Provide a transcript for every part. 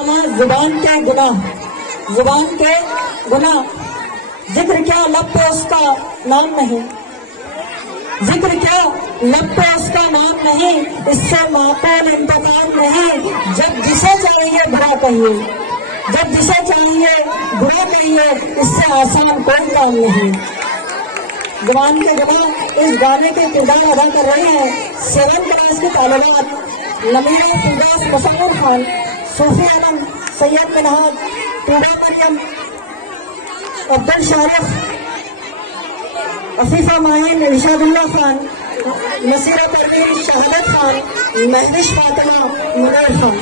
जुबान के गुनाह जिक्र क्या लब पे उसका नाम नहीं, जिक्र क्या लब पे उसका नाम नहीं, इससे माकूल इंतकाम नहीं। जब जिसे चाहिए बुरा कहिए, जब जिसे चाहिए बुरा कहिए, इससे आसान कोई काम नहीं। जुबान के गुनाह इस गाने के किरदार अदा कर रहे हैं 7th क्लास के तालिबात नमीरा फिरदौस मुसव्वर खान, सूफी आलम सैयद मिनहाज, तूबा मरियम, अब्दुल शारिफ, अफीफा माहिन, इरशादुल्लाह खान, नसीरा परवीन, शहादत खान, महविश फातिमा, मुनव्वर खान।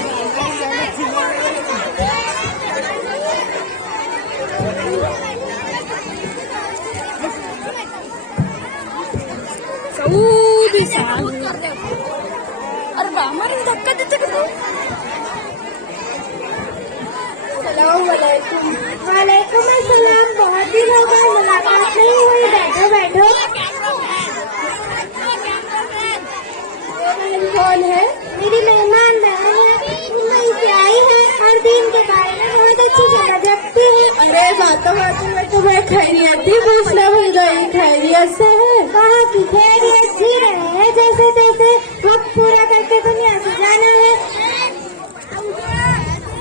अरे हमारे धक्का देते वालेकुम अस्सलाम। बहुत दिन हो गए, मुलाकात नहीं हुई। बैठो बैठो। कौन है? मेरी मेहमान बहन है, मुंबई से आई है और दिन के बारे में बहुत अच्छी समझ रखती है। अरे बातों में तुम्हें खैरियत ही पूछना भूल गई। खैरियत से है? कहाँ की खैरियत, जी रहे हैं जैसे तैसे, वक्त पूरा करके दुनिया से जाना है।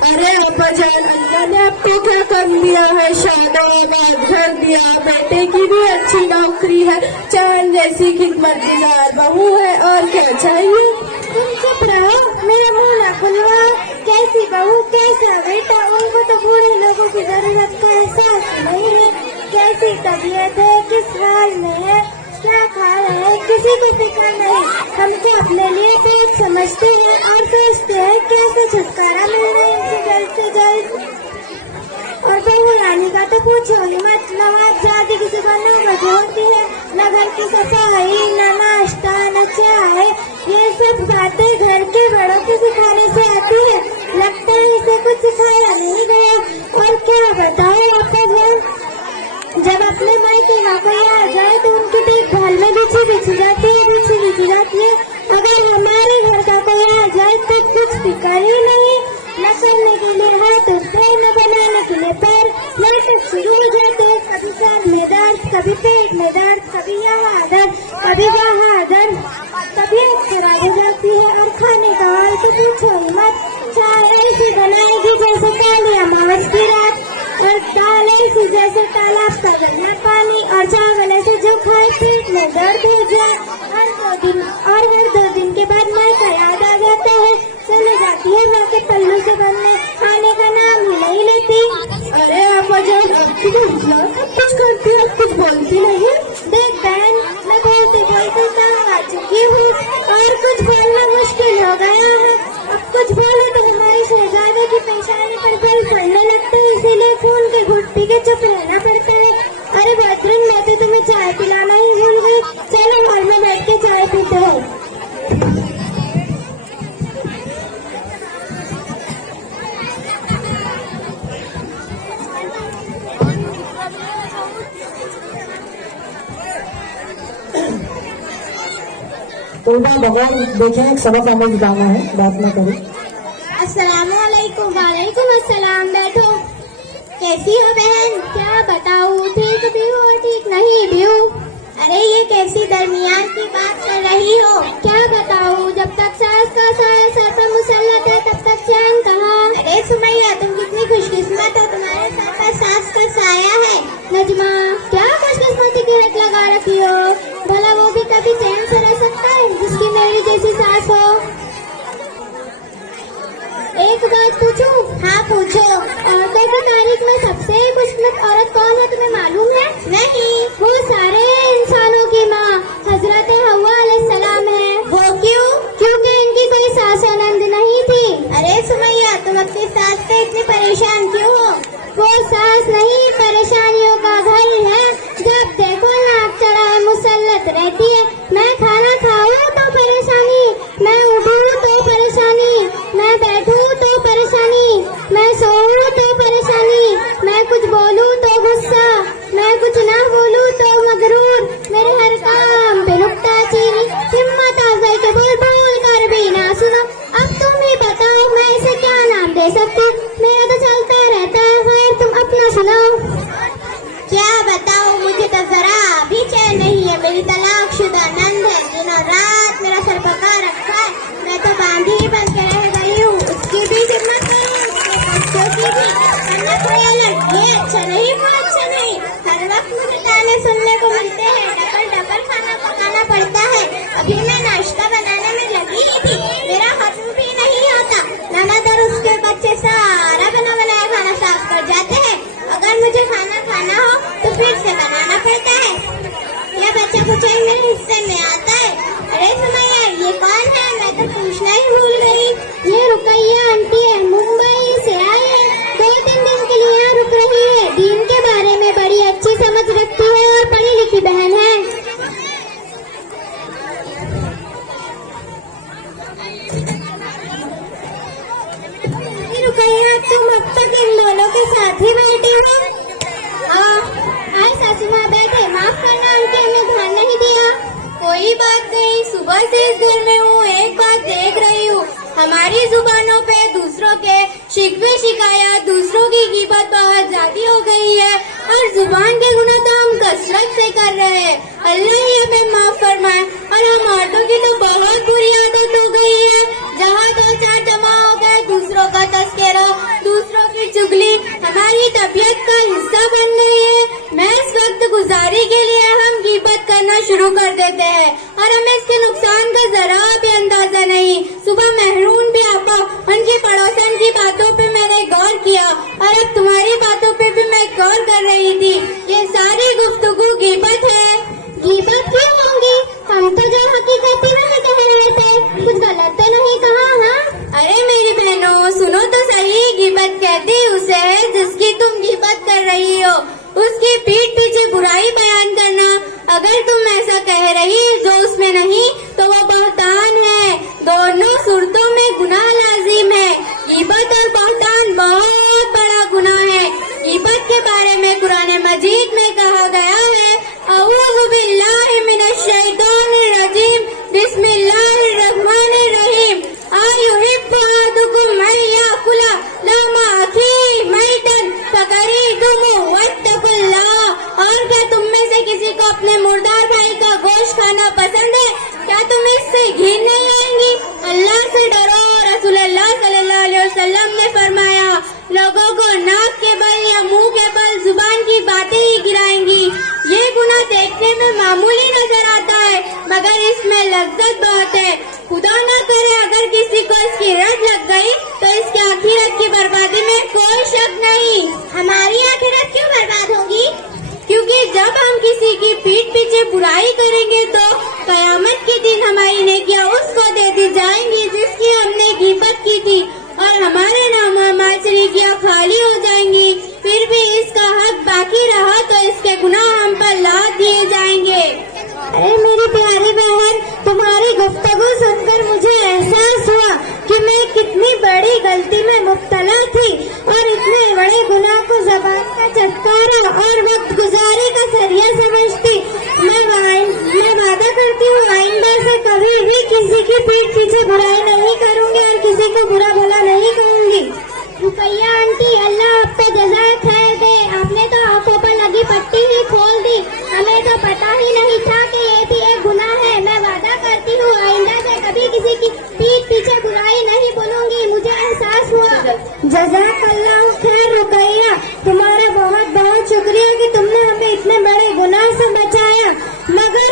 अरे अब्बा जान, अल्लाह ने आपको क्या कर दिया है? शादाबाद घर दिया, बेटे की भी अच्छी नौकरी है, चांद जैसी खिदमतगार बहू है, और क्या चाहिए? तुम चुप रहो, मेरा मुंह ना खुलवाओ। कैसी बहू, कैसा बेटा, उनको तो बूढ़े लोगों की जरूरत का एहसास नहीं है। कैसी तबीयत है, किस हाल में है, क्या खा रहे हैं, किसी को फिक्र नहीं। हम तो अपने लिए पेट समझते हैं और सोचते हैं कैसे छुटकारा मिल रहा है इनसे जल्द से जल्द। और बहू रानी का तो पूछो ही मत, नवाब जाति की सुबह 9 बजे होती है, न घर की सफाई, न नाश्ता, न चाय, ये सब बातें घर के बड़ों के सिखाने से आती है। लगता है इसे कुछ सिखाया नहीं गया। और क्या बताओ आपका जान, जब अपने मायके ना कोई आ जाए तो उनकी देखभाल में बिछी जाती है। अगर हमारे घर का कोई आ जाए तो कुछ फिक्र ही नहीं, न करने के लिए हाथ उठते, न बनाने के लिए पैर। नाटक शुरू हो जाते हैं, कभी सर में दर्द, कभी पेट में दर्द, कभी यहाँ दर्द, कभी वहाँ दर्द, कभी खराब हो जाती है। और खाने का हाल तो पूछो ही मत, चाय ऐसी बनाएगी जैसे काली अमावस की रात, और दाल ऐसी जैसे तालाब का गंदा पानी, और चावल ऐसे जो खाए पेट में दर्द हो जाए। हर 2 दिन के बाद माँ का याद आ जाता है, चले जाती है माँ के पल्लू से बनने, आने का नाम ही नहीं लेती। अरे अब्बा जान, आपकी सब कुछ करती है, कुछ बोलती नहीं। देख बहन, मैं बोलते तंग आ चुकी हूँ और कुछ बोलना मुश्किल हो गया है। अब कुछ बोले तो हमारी शहजादे की पेशानी पर बल पड़ने लगता है, इसीलिए खून के घुट पी के चुप रहना पड़ता है। अरे बहतरीन, मैं तो तुम्हें चाय पिलाना ही भूल गई। चलो घर में बैठ के चाय पीते हैं। तो भगवान देखें, एक सबक आमोज गाना है, बात ना करें। अस्सलामुअलैकुम। वालेकुम अस्सलाम। बैठो। कैसी हो बहन? क्या बताऊँ, ठीक भी हो ठीक नहीं भी हो। अरे ये कैसी दरमियान की बात कर रही हो? क्या बताऊँ, जब तक सास का साया सर पर मुसल्लत है तब तक चैन कहाँ। अरे सुमैया, तुम कितनी खुशकिस्मत हो, तुम्हारे सर पर सास का साया है। नजमा, क्या खुशकिस्मती की रट लगा रखी हो, भला वो भी कभी चैन से रह सकता है जिसकी मेरी जैसी सास हो। एक बात पूछूं? हाँ पूछो। औरतों की तारीख में सबसे खुशकिस्मत औरत कौन है, तुम्हें मालूम है? नहीं। वो सारे इंसानों की माँ हजरत हव्वा अलैहिस्सलाम है। वो क्यों? क्योंकि इनकी कोई सास नंद नहीं थी। अरे सुमैया, तुम अपनी सास से इतनी परेशान क्यों हो? वो सास नहीं, परेशानियों का घर है। जब देखो नाक चढ़ाए मुसल्लत रहती है। मैं खाना खाऊं तो परेशानी, मैं उठूं तो परेशानी, मैं बैठूं तो परेशानी, मैं सोऊं तो परेशानी, मैं कुछ बोलूं तो गुस्सा, मैं कुछ ना बोलूं तो मगरूर, मेरे हर काम पे नुक्ताचीनी, हिम्मत अफजाई के बोल बोल कर भी ना सुनो। अब तुम ही बताओ मैं इसे क्या नाम दे सकती? सुनाओ। क्या बताओ, मुझे तो जरा भी चैन नहीं है। मेरी तलाकशुदा नंद है, दिनों रात मेरा सर पका रखा है। मैं तो बांधी ही बन के रह गई हूँ। उसकी भी हिम्मत नहीं, उसके बच्चों की भी। वरना कोई अलग, ये अच्छा नहीं, वो अच्छा नहीं। हर वक्त मुझे ताने सुनने को मिलते हैं। डबल डबल खाना पकाना पड़ता है। अभी मैं नाश्ता बनाने में लगी ही थी, मेरा हजम भी नहीं होता। ननद और उसके बच्चे सारा बना बनाया खाना साफ कर जाते हैं। अगर मुझे खाना खाना हो तो फिर से बनाना पड़ता है। यह बच्चा कुछ मेरे हिस्से में आता है। अरे सुमैया, ये कौन है? मैं तो पूछना ही भूल गई। ये रुकैया आंटी है, मुंबई से आई है। 2-3 दिन के लिए यहाँ रुक रही है। दीन के बारे में बड़ी अच्छी समझ रखती है और पढ़ी लिखी बहन है। रुकैया, तुम अब तक इन दोनों के साथ ही बैठी हो? हाय सासू माँ, बैठे। माफ करना आंटी, हमने ध्यान नहीं दिया। कोई बात नहीं, सुबह से इस घर में हूँ, एक बात देख रही हूँ। हमारी जुबानों पे दूसरों के शिकवे शिकायत, दूसरों की गिबत बहुत ज्यादा हो गई है और जुबान के गुनाह तो हम कसरत से कर रहे हैं। अल्लाह ही हमें माफ फरमाए। और हम औरतों की तो बहुत बुरी आदत हो गई है, जहाँ 2-4 जमा हो गए, दूसरों का तस्करा, दूसरों की चुगली हमारी तबीयत का हिस्सा बन गई है। मैं इस वक्त गुजारी के लिए हम गिबत करना शुरू कर देते हैं और हमें इसके नुकसान का जरा भी अंदाजा नहीं। सुबह महरून भी आपा, उनकी पड़ोसन की बातों पे मैंने गौर किया और अब तुम्हारी बातों पे भी मैं गौर कर रही थी। ये सारी गुफ्तगू गिबत है। गिबत क्यों होंगी? हम तो जो हकीकत ही नहीं कह रहे थे, कुछ गलत तो नहीं कहा? हाँ, अरे मेरी बहनों, सुनो तो सही। गिबत कहती उसे है जिसकी तुम गिबत कर रही हो, उसकी पीठ पीछे बुराई बयान करना। अगर तुम ऐसा कह रही जो उसमें नहीं तो वो बहतान है। दोनों सूरतों में गुनाह लाजिम है। गिबत और बहतान बहुत बड़ा गुनाह है। गिबत के बारे में कुरान मजीद में कहा गया है, अऊज़ु बिल्लाहि मिनश शैतानिर रजीम, बिस्मिल्लाहिर रहमानिर रहीम। अयुहिब्बु अहदुकुम अन याकुला लहमा अखीहि मैतन फकरिहतमुहु वत्तकुल्लाह। और क्या तुम में से किसी को अपने मुर्दार भाई का गोश्त खाना पसंद है? क्या तुम इससे घिन नहीं आएंगी? अल्लाह से डरो। रसूलुल्लाह सल्लल्लाहु अलैहि वसल्लम ने फरमाया, लोगों को नाक के बल या मुंह के बल जुबान की बातें ही गिराएंगी। ये गुनाह देखने में मामूली नजर आता है मगर इसमें लज्जत बहुत है। खुदा न करे अगर किसी को इसकी रट लग गई तो इसकी आखिरत की बर्बादी में कोई शक नहीं। हमारी आखिरत क्यों बर्बाद होगी? क्योंकि जब हम किसी की पीठ पीछे बुराई करेंगे तो कयामत के दिन हमारी नेकियां उसको दे दी जाएंगी जिसकी हमने गिबत की थी और हमारे नाम हमारी किया खाली हो जाएंगी। फिर भी इसका हक बाकी रहा तो इसके गुनाह हम पर लाद दिए जाएंगे। अरे मेरी प्यारी बहन, तुम्हारी गुफ्तगू सुनकर मुझे एहसास हुआ कि मैं कितनी बड़ी गलती में मुब्तला थी और इतने बड़े गुनाह को ज़बान का चटकारा और वक्त गुजारे का जरिया समझती। मैं वादा करती हूँ आइंदा से कभी भी किसी की पीठ पीछे बुराई नहीं करूँगी और किसी को बुरा भला नहीं कहूँगी। रुकैया आंटी, अल्लाह आप पे जज़ाए खैर दे। आपने तो आंखों पर लगी पट्टी ही खोल दी। हमें तो पता ही नहीं था कि ये भी एक गुनाह है। मैं वादा करती हूँ आइंदा से कभी किसी की पीठ पीछे बुराई नहीं बोलूंगी। मुझे एहसास हुआ। जज़ाकल्लाह खैर रुकैया, तुम्हारा बहुत बहुत शुक्रिया कि तुमने हमें इतने बड़े गुनाह से बचाया। मगर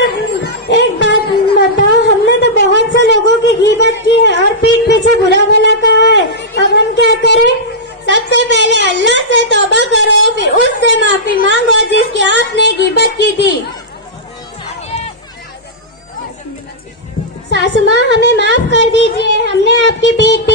एक बात बताओ, हमने तो बहुत से लोगों की गिबत की है और पीठ पीछे बुरा भला कहा है। अब हम क्या करें? सबसे पहले अल्लाह से तौबा करो, फिर उससे माफी मांगो जिसकी आपने गिबत की थी। सासू माँ, हमें माफ कर दीजिए। हमने आपकी पीठ